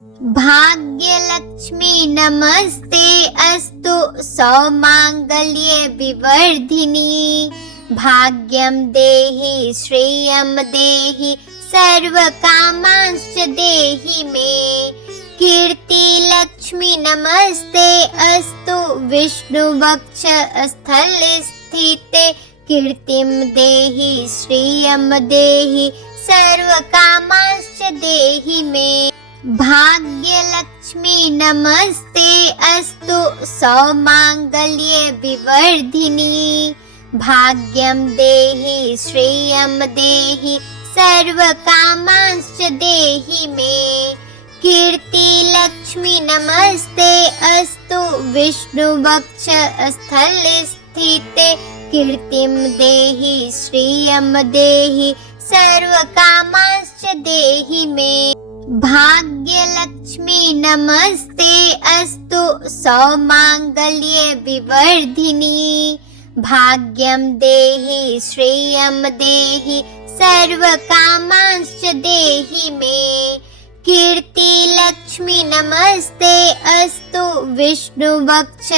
भाग्यलक्ष्मी नमस्ते अस्तु सौमांगल्ये विवर्धिनी। भाग्यं देहि श्रेयं देहि सर्वकामांश्च देहि मे। कीर्तिलक्ष्मी नमस्ते अस्तु विष्णुवक्ष स्थले स्थिते। कीर्तिं देहि श्रियं देहि सर्वकामांश्च देहि मे। भाग्यलक्ष्मी नमस्ते अस्तु सौमांगल्ये विवर्धिनी। भाग्यं देहि श्रेयं देहि सर्वकामांश्च देहि मे। कीर्तिलक्ष्मी नमस्ते अस्तु विष्णुवक्ष स्थले स्थिते। कीर्तिं देहि श्रियं देहि सर्वकामांश्च देहि मे। भाग्यलक्ष्मी नमस्ते अस्तु सौमांगल्ये विवर्धिनी। भाग्यं देहि श्रेयं देहि सर्वकामांश्च देहि मे। कीर्तिलक्ष्मी नमस्ते अस्तु विष्णुवक्ष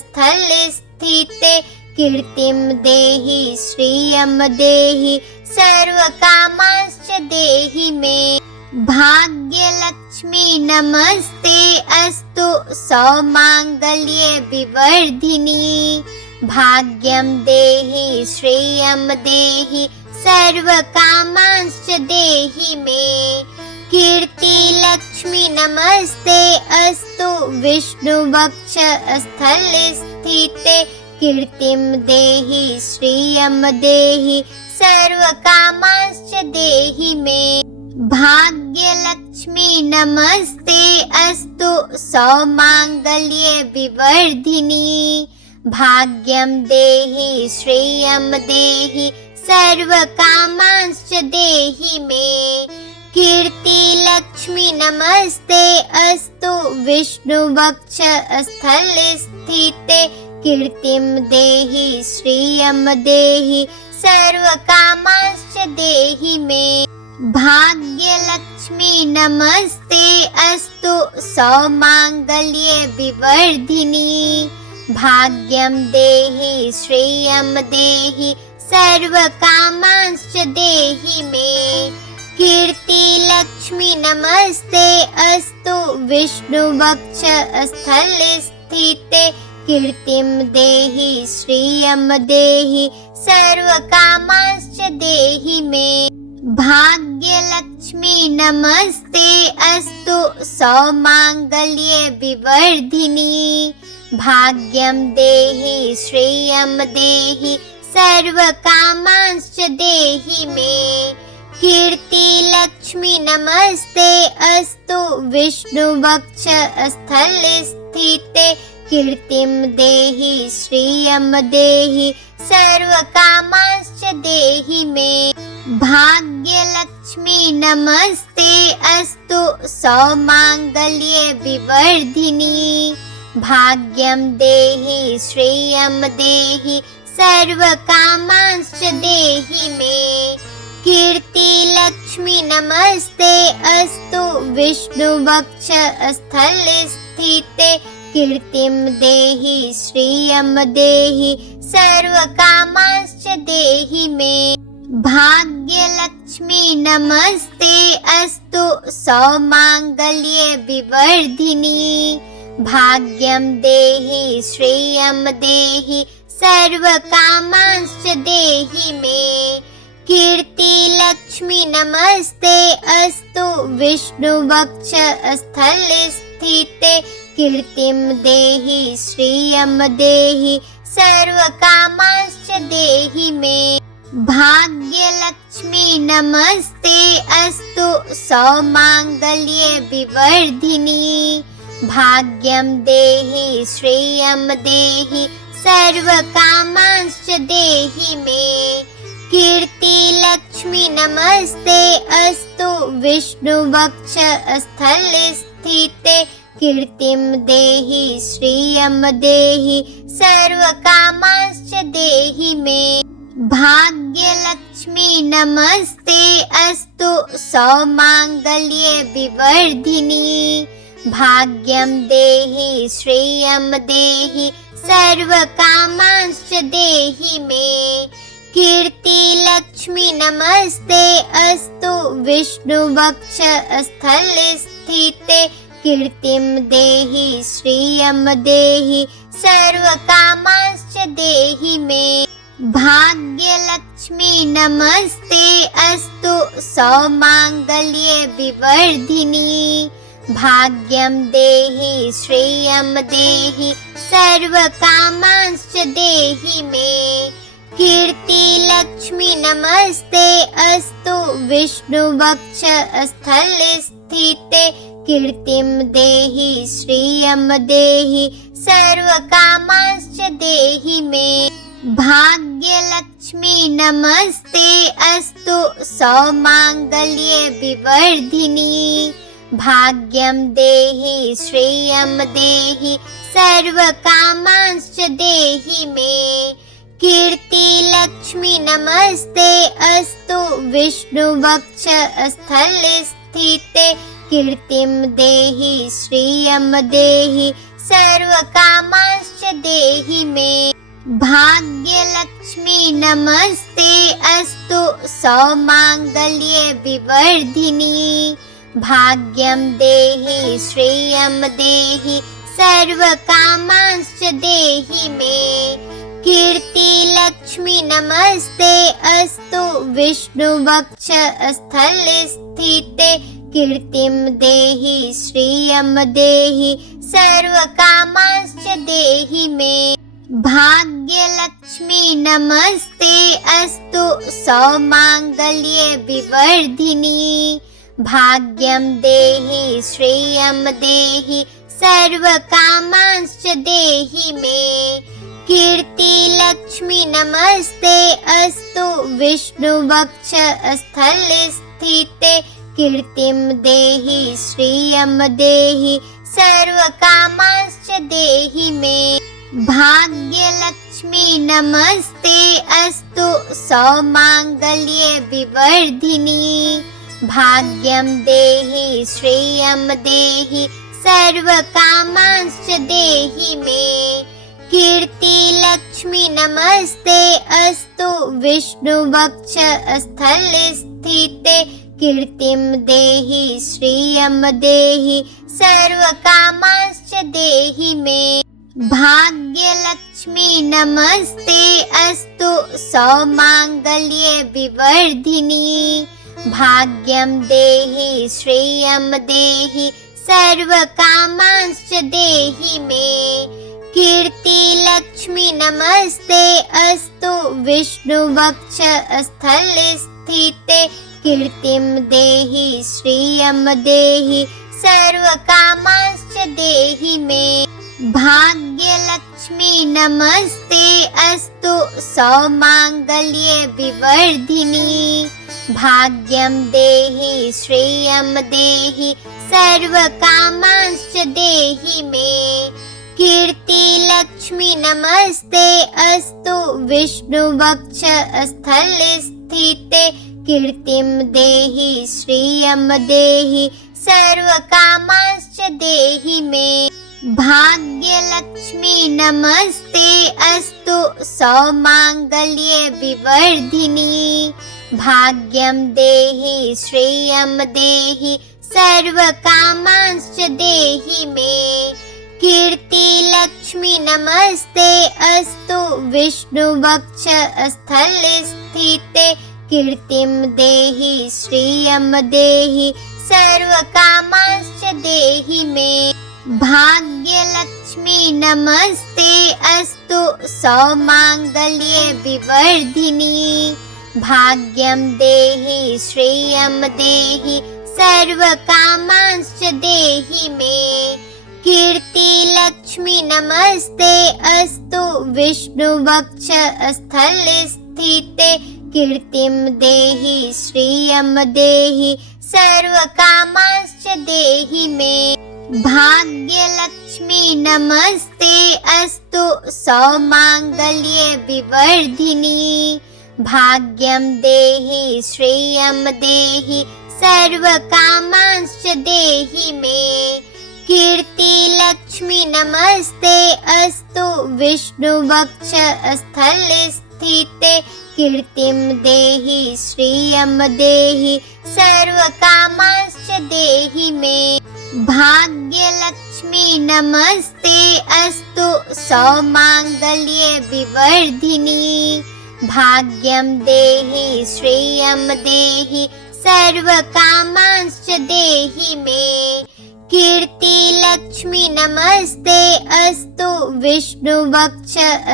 स्थले स्थिते। कीर्तिं देहि श्रियं देहि सर्वकामांश्च देहि मे। भाग्यलक्ष्मी नमस्ते अस्तु सौमांगल्ये विवर्धिनी। भाग्यं देहि श्रेयं देहि सर्वकामांश्च देहि मे। कीर्तिलक्ष्मी नमस्ते अस्तु विष्णुवक्ष स्थले स्थिते। कीर्तिं देहि श्रियं देहि सर्वकामांश्च देहि मे। भाग्यलक्ष्मी नमस्ते अस्तु सौमांगल्ये विवर्धिनी। भाग्यं देहि श्रेयं देहि सर्वकामांश्च देहि मे। कीर्तिलक्ष्मी नमस्ते अस्तु विष्णुवक्ष स्थले स्थिते। कीर्तिं देहि श्रियं देहि सर्वकामांश्च देहि मे। भाग्यलक्ष्मी नमस्ते अस्तु सौमांगल्ये विवर्धिनी। भाग्यं देहि श्रेयं देहि सर्वकामांश्च देहि मे। कीर्तिलक्ष्मी नमस्ते अस्तु विष्णुवक्ष स्थले स्थिते। कीर्तिं देहि श्रियं देहि सर्वकामांश्च देहि मे। भाग्यलक्ष्मी नमस्ते अस्तु सौमांगल्ये विवर्धिनी। भाग्यं देहि श्रेयं देहि सर्वकामांश्च देहि मे। कीर्तिलक्ष्मी नमस्ते अस्तु विष्णुवक्ष स्थले स्थिते। कीर्तिं देहि श्रियं देहि सर्वकामांश्च देहि मे। भाग्यलक्ष्मी नमस्ते अस्तु सौमांगल्ये विवर्धिनी। भाग्यं देहि श्रेयं देहि सर्वकामांश्च देहि मे। कीर्तिलक्ष्मी नमस्ते अस्तु विष्णुवक्ष स्थले स्थिते। कीर्तिं देहि श्रियं देहि सर्वकामांश्च देहि मे। भाग्यलक्ष्मी नमस्ते अस्तु सौमांगल्ये विवर्धिनी। भाग्यं देहि श्रेयं देहि सर्वकामांश्च देहि मे। कीर्तिलक्ष्मी नमस्ते अस्तु विष्णुवक्ष स्थले स्थिते। कीर्तिं देहि श्रियं देहि सर्वकामांश्च देहि मे। भाग्यलक्ष्मी नमस्ते अस्तु सौमांगल्ये विवर्धिनी। भाग्यं देहि श्रेयं देहि सर्वकामांश्च देहि मे। कीर्तिलक्ष्मी नमस्ते अस्तु विष्णुवक्ष स्थले स्थिते। कीर्तिं देहि श्रियं देहि सर्वकामांश्च देहि मे। भाग्यलक्ष्मी भाग्यलक्ष्मी नमस्ते अस्तु सौमांगल्ये विवर्धिनी भाग्यं देहि श्रियं देहि सर्वकामांश्च देहि मे कीर्तिलक्ष्मी नमस्ते अस्तु विष्णुवक्ष स्थले स्थिते कीर्तिं देहि श्रियं देहि सर्वकामांश्च देहि मे भाग्यलक्ष्मी नमस्ते अस्तु सौमांगल्ये विवर्धिनी भाग्यं देहि श्रियं देहि सर्वकामांश्च देहि मे कीर्तिलक्ष्मी नमस्ते अस्तु विष्णुवक्ष स्थले स्थिते कीर्तिं देहि श्रियं देहि सर्वकामांश्च देहि मे भाग्यलक्ष्मी नमस्ते अस्तु सौमांगल्ये विवर्धिनी भाग्यं देहि श्रियं देहि सर्वकामांश्च देहि मे कीर्तिलक्ष्मी नमस्ते अस्तु विष्णुवक्ष स्थले स्थिते कीर्तिं देहि श्रियं देहि सर्वकामांश्च देहि मे भाग्यलक्ष्मी नमस्ते अस्तु सौमांगल्ये विवर्धिनी भाग्यं देहि श्रियं देहि सर्वकामांश्च देहि मे कीर्तिलक्ष्मी नमस्ते अस्तु विष्णुवक्ष स्थले स्थिते कीर्तिं देहि श्रियं देहि सर्वकामांश्च देहि मे भाग्यलक्ष्मी नमस्ते अस्तु सौमांगल्ये विवर्धिनी भाग्यं देहि श्रियं देहि सर्वकामांश्च देहि मे कीर्तिलक्ष्मी नमस्ते अस्तु विष्णुवक्ष स्थले स्थिते कीर्तिं देहि श्रियं देहि सर्वकामांश्च देहि मे भाग्यलक्ष्मी नमस्ते अस्तु सौमांगल्ये विवर्धिनी भाग्यं देहि श्रियं देहि सर्वकामांश्च देहि मे कीर्तिलक्ष्मी नमस्ते अस्तु विष्णुवक्ष स्थले स्थिते कीर्तिं देहि श्रियं देहि सर्वकामांश्च देहि मे भाग्यलक्ष्मी नमस्ते अस्तु सौमांगल्ये विवर्धिनी भाग्यं देहि श्रियं देहि सर्वकामांश्च देहि मे कीर्तिलक्ष्मी नमस्ते अस्तु विष्णुवक्ष स्थले स्थिते कीर्तिं देहि श्रियं देहि सर्वकामांश्च देहि मे भाग्यलक्ष्मी नमस्ते अस्तु सौमांगल्ये विवर्धिनी भाग्यं देहि श्रियं देहि सर्वकामांश्च देहि मे कीर्तिलक्ष्मी नमस्ते अस्तु विष्णुवक्ष स्थले स्थिते कीर्तिं देहि श्रियं देहि सर्वकामांश्च देहि मे भाग्यलक्ष्मी नमस्ते अस्तु सौमांगल्ये विवर्धिनी भाग्यं देहि श्रियं देहि सर्वकामांश्च देहि मे कीर्तिलक्ष्मी नमस्ते अस्तु विष्णुवक्ष स्थले स्थिते कीर्तिं देहि श्रियं देहि सर्वकामांश्च देहि मे भाग्यलक्ष्मी नमस्ते अस्तु सौमांगल्ये विवर्धिनी भाग्यं देहि श्रियं देहि सर्वकामांश्च देहि मे कीर्तिलक्ष्मी नमस्ते अस्तु विष्णुवक्ष स्थले स्थिते कीर्तिं देहि श्रियं देहि सर्वकामांश्च देहि मे भाग्यलक्ष्मी नमस्ते अस्तु सौमांगल्ये विवर्धिनी भाग्यं देहि श्रियं देहि सर्वकामांश्च देहि मे। कीर्ति लक्ष्मी नमस्ते अस्तु विष्णुवक्षस्थले स्थिते। कीर्तिं देहि श्रियं देहि सर्वकामांश्च देहि मे। भाग्यलक्ष्मी नमस्ते अस्तु सौमांगल्ये विवर्धिनी। भाग्यं देहि श्रियं देहि सर्वकामांश्च देहि मे। कीर्ति लक्ष्मी नमस्ते अस्तु विष्णुवक्षस्थले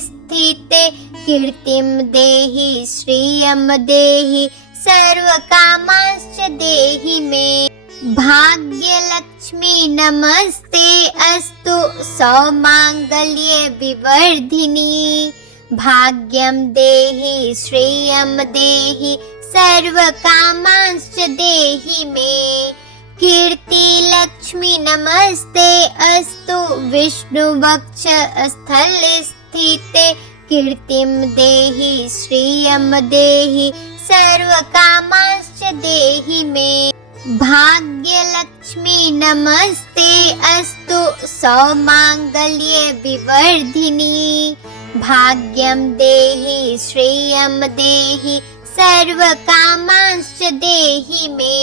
स्थिते। कीर्तिं देहि श्रियं देहि सर्वकामांश्च देहि मे। भाग्यलक्ष्मी नमस्ते अस्तु सौमांगल्ये विवर्धिनी। भाग्यं देहि श्रियं देहि सर्वकामांश्च देहि मे। कीर्ति लक्ष्मी नमस्ते अस्तु विष्णुवक्षस्थले स्थिते। कीर्तिं देहि श्रियं देहि सर्वकामांश्च देहि मे। भाग्यलक्ष्मी नमस्ते अस्तु सौमांगल्ये विवर्धिनी। भाग्यं देहि श्रियं देहि सर्वकामांश्च देहि मे।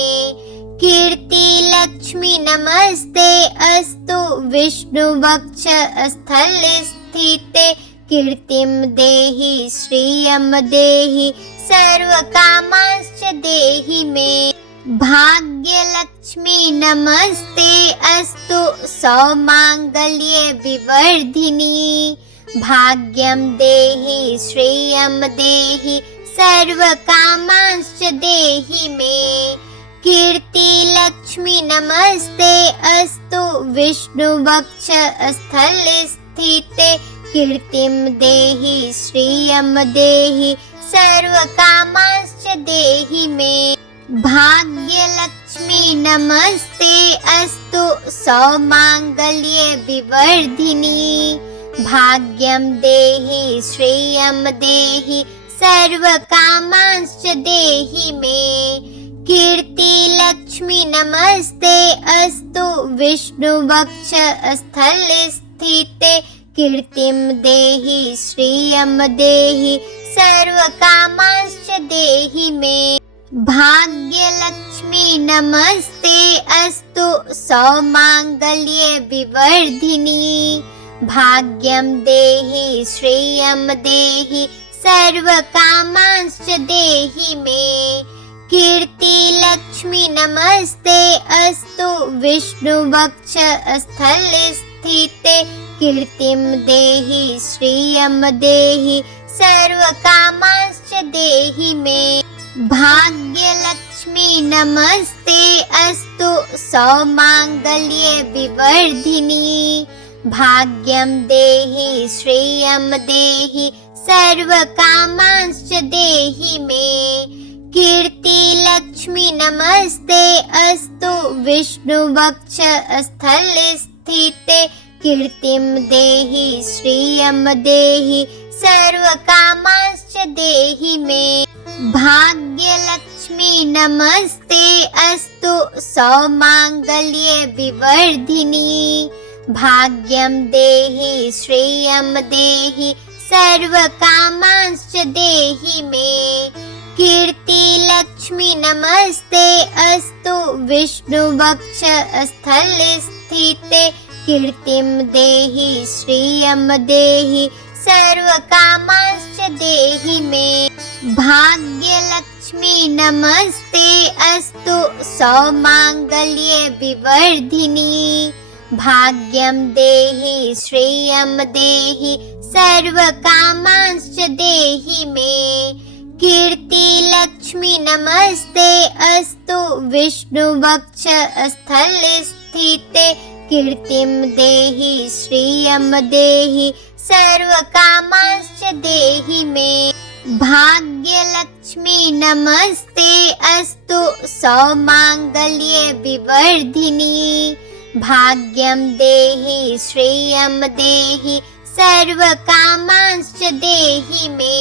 कीर्ति लक्ष्मी नमस्ते अस्तु विष्णुवक्षस्थले स्थिते। कीर्तिं देहि श्रियं देहि सर्वकामांश्च देहि मे। भाग्यलक्ष्मी नमस्ते अस्तु सौमांगल्ये विवर्धिनी। भाग्यं देहि श्रियं देहि सर्वकामांश्च देहि मे। कीर्ति लक्ष्मी नमस्ते अस्तु विष्णुवक्षस्थले स्थिते। कीर्तिं देहि श्रियं देहि सर्वकामांश्च देहि मे। भाग्यलक्ष्मी नमस्ते अस्तु सौमांगल्ये विवर्धिनी। भाग्यं देहि श्रियं देहि सर्वकामांश्च देहि मे। कीर्ति लक्ष्मी नमस्ते अस्तु विष्णुवक्षस्थले स्थिते। कीर्तिं देहि श्रियं देहि सर्वकामांश्च देहि मे। भाग्यलक्ष्मी नमस्ते अस्तु सौमांगल्ये विवर्धिनी। भाग्यं देहि श्रियं देहि सर्वकामांश्च देहि मे। कीर्ति लक्ष्मी नमस्ते अस्तु विष्णुवक्षस्थले स्थिते। कीर्तिं देहि श्रियं देहि सर्वकामांश्च देहि मे। भाग्यलक्ष्मी नमस्ते अस्तु सौमांगल्ये विवर्धिनी। भाग्यं देहि श्रियं देहि सर्वकामांश्च देहि मे। कीर्ति लक्ष्मी नमस्ते अस्तु विष्णुवक्षस्थले स्थिते। कीर्तिं देहि श्रियं देहि सर्वकामांश्च देहि मे। भाग्यलक्ष्मी नमस्ते अस्तु सौमांगल्ये विवर्धिनी। भाग्यं देहि श्रियं देहि सर्वकामांश्च देहि मे। कीर्ति लक्ष्मी नमस्ते अस्तु विष्णुवक्षस्थले स्थिते। कीर्तिं देहि श्रियं देहि सर्वकामांश्च देहि मे। भाग्यलक्ष्मी नमस्ते अस्तु सौमांगल्ये विवर्धिनी। भाग्यं देहि श्रियं देहि सर्वकामांश्च देहि मे। कीर्ति लक्ष्मी नमस्ते अस्तु विष्णुवक्षस्थले स्थिते। कीर्तिं देहि श्रियं देहि सर्वकामांश्च देहि मे। भाग्यलक्ष्मी नमस्ते अस्तु सौमांगल्ये विवर्धिनी। भाग्यं देहि श्रियं देहि सर्वकामांश्च देहि मे।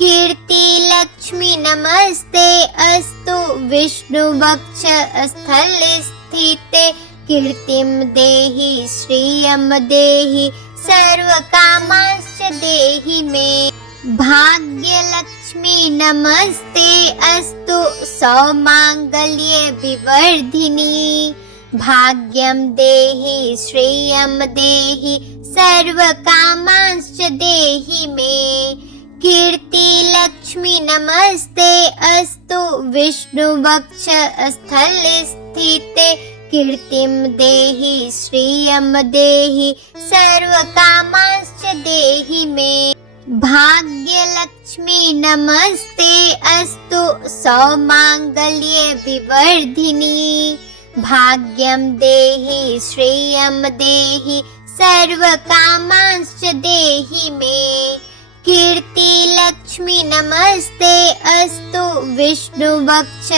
कीर्ति लक्ष्मी नमस्ते अस्तु विष्णुवक्ष स्थल स्थिते कीर्तिं देहि श्रियं देहि सर्वकामांश्च देहि मे। भाग्यलक्ष्मी नमस्ते अस्तु सौमांगल्ये विवर्धिनी भाग्यं देहि श्रियं देहि सर्वकामांश्च देहि मे। कीर्ति लक्ष्मी नमस्ते अस्तु विष्णुवक्ष स्थल स्थिते कीर्तिं देहि श्रियं देहि सर्वकामांश्च देहि मे। भाग्यलक्ष्मी नमस्ते अस्तु सौमांगल्ये विवर्धिनी भाग्यं देहि श्रियं देहि सर्वकामांश्च देहि मे। कीर्ति लक्ष्मी नमस्ते अस्तु विष्णुवक्ष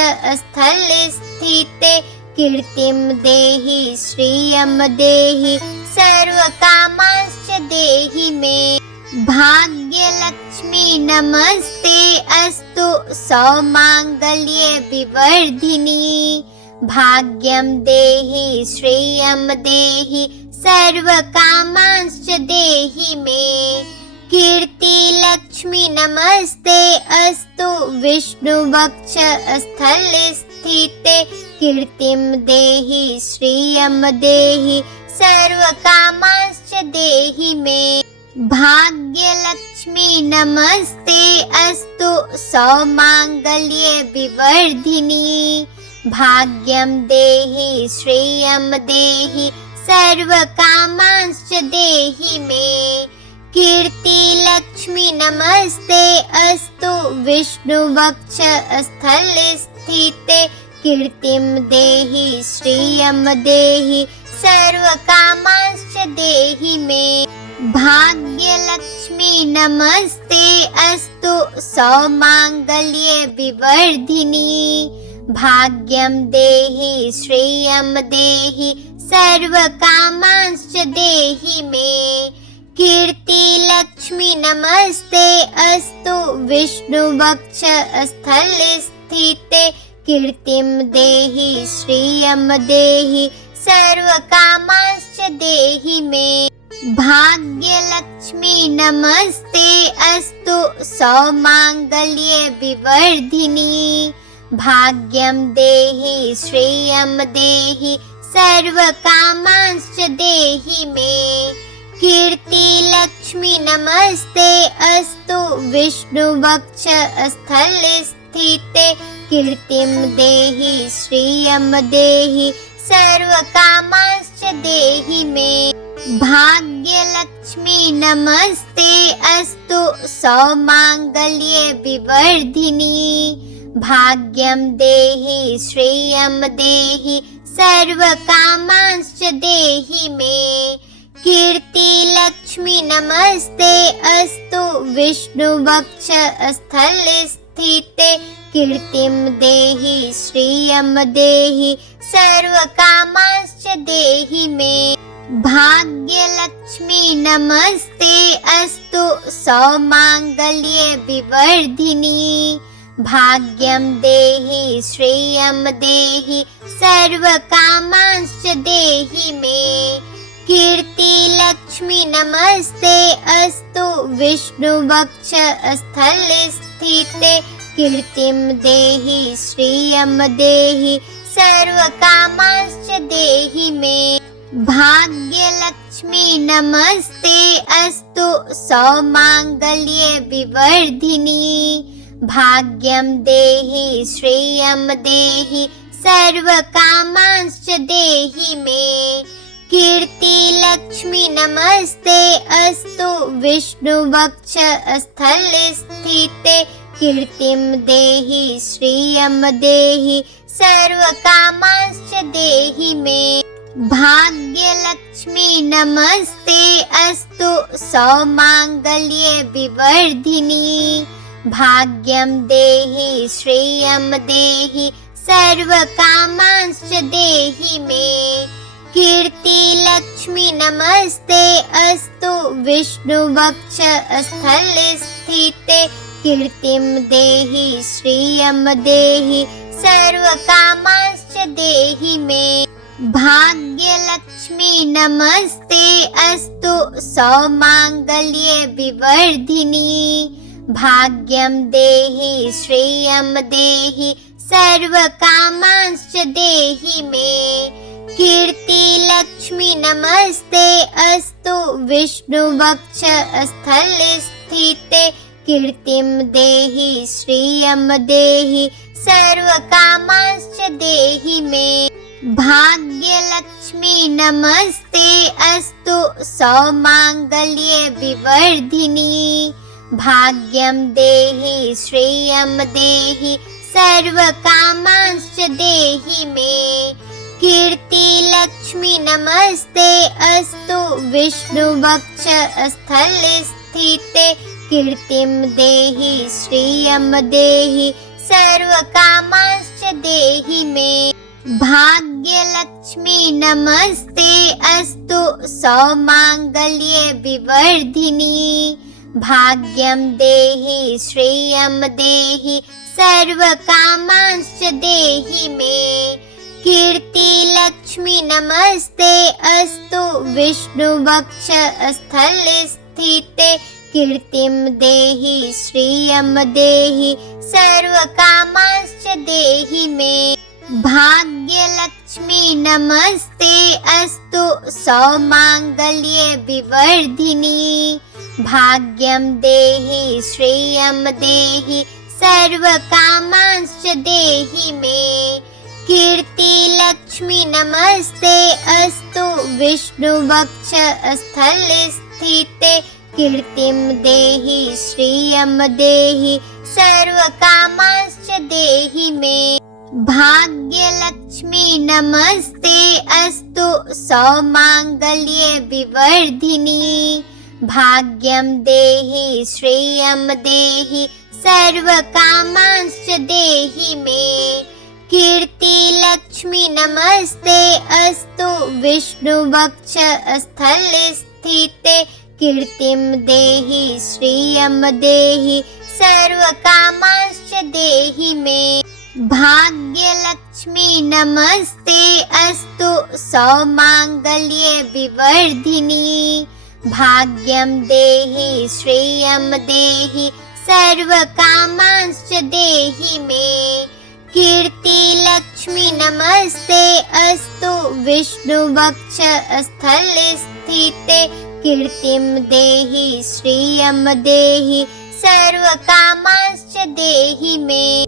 स्थल स्थिते कीर्तिं देहि श्रियं देहि सर्वकामांश्च देहि मे। भाग्यलक्ष्मी नमस्ते अस्तु सौमांगल्ये विवर्धिनी भाग्यं देहि श्रियं देहि सर्वकामांश्च देहि मे। कीर्ति लक्ष्मी नमस्ते अस्तु विष्णुवक्ष स्थल स्थिते कीर्तिं देहि श्रियं देहि सर्वकामांश्च देहि मे। भाग्यलक्ष्मी नमस्ते अस्तु सौमांगल्ये विवर्धिनी भाग्यं देहि श्रियं देहि सर्वकामांश्च देहि मे। कीर्ति लक्ष्मी नमस्ते अस्तु विष्णुवक्ष स्थल स्थिते कीर्तिं देहि श्रियं देहि सर्वकामांश्च देहि मे। भाग्यलक्ष्मी नमस्ते अस्तु सौमांगल्ये विवर्धिनी भाग्यं देहि श्रियं देहि सर्वकामांश्च देहि मे। कीर्ति लक्ष्मी नमस्ते अस्तु विष्णुवक्ष स्थल स्थिते कीर्तिं देहि श्रियं देहि सर्वकामांश्च देहि मे। भाग्यलक्ष्मी नमस्ते अस्तु सौमांगल्ये विवर्धिनी भाग्यं देहि श्रियं देहि सर्वकामांश्च देहि मे। कीर्ति लक्ष्मी नमस्ते अस्तु विष्णुवक्ष स्थल स्थिते कीर्तिं देहि श्रियं देहि सर्वकामांश्च देहि मे। भाग्यलक्ष्मी नमस्ते अस्तु सौमांगल्ये विवर्धिनी भाग्यं देहि श्रियं देहि सर्वकामांश्च देहि मे। कीर्ति लक्ष्मी नमस्ते अस्तु विष्णुवक्ष स्थल स्थिते कीर्तिं देहि श्रियं देहि सर्वकामांश्च देहि मे। भाग्यलक्ष्मी नमस्ते अस्तु सौमांगल्ये विवर्धिनी भाग्यं देहि श्रियं देहि सर्वकामांश्च देहि मे। कीर्ति लक्ष्मी नमस्ते अस्तु विष्णुवक्ष स्थल स्थिते कीर्तिं देहि श्रियं देहि सर्वकामांश्च देहि मे। भाग्यलक्ष्मी नमस्ते अस्तु सौमांगल्ये विवर्धिनी भाग्यं देहि श्रियं देहि सर्वकामांश्च देहि मे। कीर्ति लक्ष्मी नमस्ते अस्तु विष्णुवक्ष स्थल स्थिते कीर्तिं देहि श्रियं देहि सर्वकामांश्च देहि मे। भाग्यलक्ष्मी नमस्ते अस्तु सौमांगल्ये विवर्धिनी भाग्यं देहि श्रियं देहि सर्वकामांश्च देहि मे। कीर्ति लक्ष्मी नमस्ते अस्तु विष्णुवक्ष स्थल स्थिते कीर्तिं देहि श्रियं देहि सर्वकामांश्च देहि मे। भाग्यलक्ष्मी नमस्ते अस्तु सौमांगल्ये विवर्धिनी। भाग्यं देहि श्रियं देहि सर्वकामांश्च देहि मे। कीर्तिलक्ष्मी नमस्ते अस्तु विष्णुवक्ष स्थले स्थिते। कीर्तिं देहि श्रियं देहि सर्वकामांश्च देहि मे। भाग्यलक्ष्मी नमस्ते अस्तु सौमांगल्ये विवर्धिनी। भाग्यं देहि श्रियं देहि सर्वकामांश्च देहि मे। कीर्तिलक्ष्मी नमस्ते अस्तु विष्णुवक्ष स्थले स्थिते। कीर्तिं देहि श्रियं देहि सर्वकामांश्च देहि मे। भाग्यलक्ष्मी नमस्ते अस्तु सौमांगल्ये विवर्धिनी। भाग्यं देहि श्रियं देहि सर्वकामांश्च देहि मे। कीर्तिलक्ष्मी नमस्ते अस्तु विष्णुवक्ष स्थले स्थिते। कीर्तिं देहि श्रियं देहि सर्वकामांश्च देहि मे। भाग्यलक्ष्मी नमस्ते अस्तु सौमांगल्ये विवर्धिनी। भाग्यं देहि श्रियं देहि सर्वकामांश्च देहि मे। कीर्तिलक्ष्मी नमस्ते अस्तु विष्णुवक्ष स्थले स्थिते। कीर्तिं देहि श्रियं देहि सर्वकामांश्च देहि मे। भाग्यलक्ष्मी नमस्ते अस्तु सौमांगल्ये विवर्धिनी। भाग्यं देहि श्रियं देहि सर्वकामांश्च देहि मे। कीर्तिलक्ष्मी नमस्ते अस्तु विष्णुवक्ष स्थले स्थिते। कीर्तिं देहि श्रियं देहि सर्वकामांश्च देहि मे। भाग्यलक्ष्मी नमस्ते अस्तु सौमांगल्ये विवर्धिनी। भाग्यं देहि श्रियं देहि सर्वकामांश्च देहि मे। कीर्तिलक्ष्मी नमस्ते अस्तु विष्णुवक्ष स्थले स्थिते। कीर्तिं देहि श्रियं देहि सर्वकामांश्च देहि मे।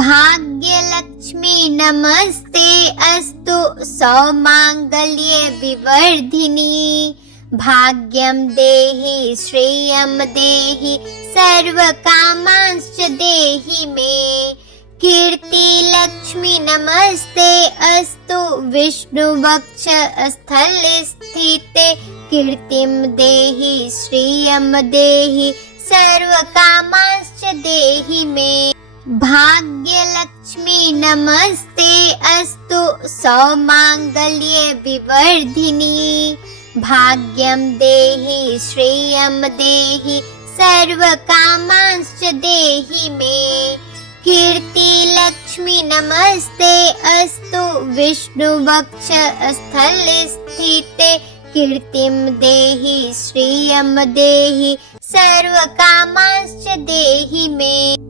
भाग्यलक्ष्मी नमस्ते अस्तु सौमांगल्ये विवर्धिनी। भाग्यं देहि श्रियं देहि सर्वकामांश्च देहि मे। कीर्तिलक्ष्मी नमस्ते अस्तु विष्णुवक्ष स्थले स्थिते। कीर्तिं देहि श्रियं देहि सर्वकामांश्च देहि मे। भाग्यलक्ष्मी नमस्ते अस्तु सौमांगल्ये विवर्धिनी। भाग्यं देहि श्रियं देहि सर्वकामांश्च देहि मे। कीर्तिलक्ष्मी नमस्ते अस्तु विष्णुवक्ष स्थले स्थिते। कीर्तिं देहि श्रियं देहि सर्वकामांश्च देहि मे।